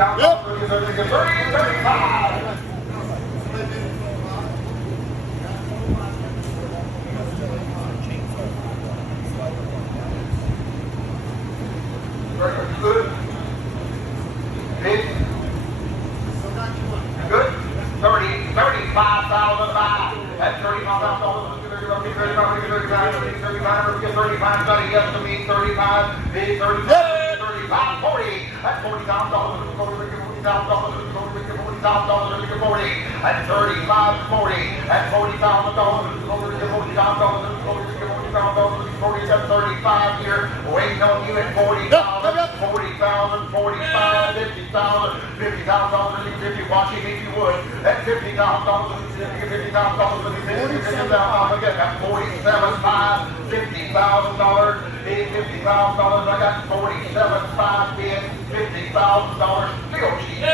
Yep. 35. Good. Big. Good. 35,000 back. That's $35,000. 35, got a yes to me. 35, big 35, 35, 40. That's $40,000. $40,000. That's 35, 40. That's $40,000. $40,000. 35 here. Waiting on you at 40,000. 40,000, 45, 50,000, $50,000, 50, watch him if you would. That's $50,000, $50,000, that's 47.5, $50,000, bid $50,000, I got 47.5 bid, $50,000, still cheap.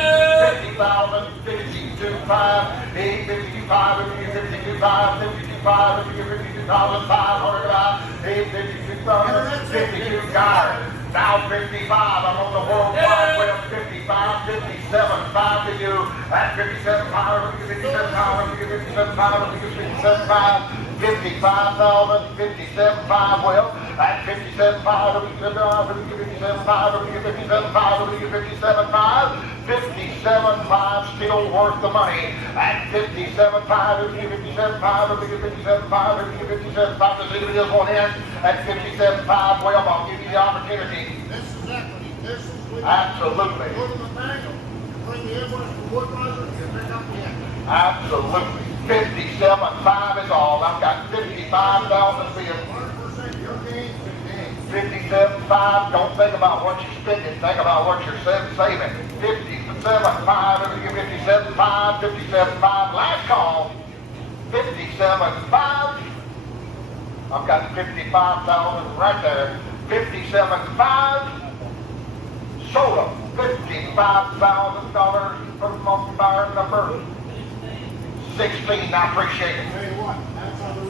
50,000, 52.5, bid 52.5, 52.5, 52.5, 52,500, bid 52,000, 52 guard. Now 55, I'm on the World Wide Web, 55, 57.5 to you. That's 57.5, 57.5, 57.5, 57.5, 55,000, 57.5, well, that's 57.5, 57.5, 57.5, 57.5, 57.5, still worth the money. At 57.5, 57.5, 57.5, 57.5, does anybody else want in? At 57.5, well, I'll give you the opportunity. This is equity. This is with Absolutely. Go to the bank, bring the invoice from wood Mizer, and pick up the equity. Absolutely. 57.5 is all. I've got 55,000 for you. 100% your gain, 57.5, don't think about what you're spending, think about what you're saving. 57.5, let me give 57.5, 57.5, last call. 57.5, I've got 55,000 right there. 57.5, sold them. $55,000 for multi-buyer number 16, I appreciate it. Tell you what, that's on the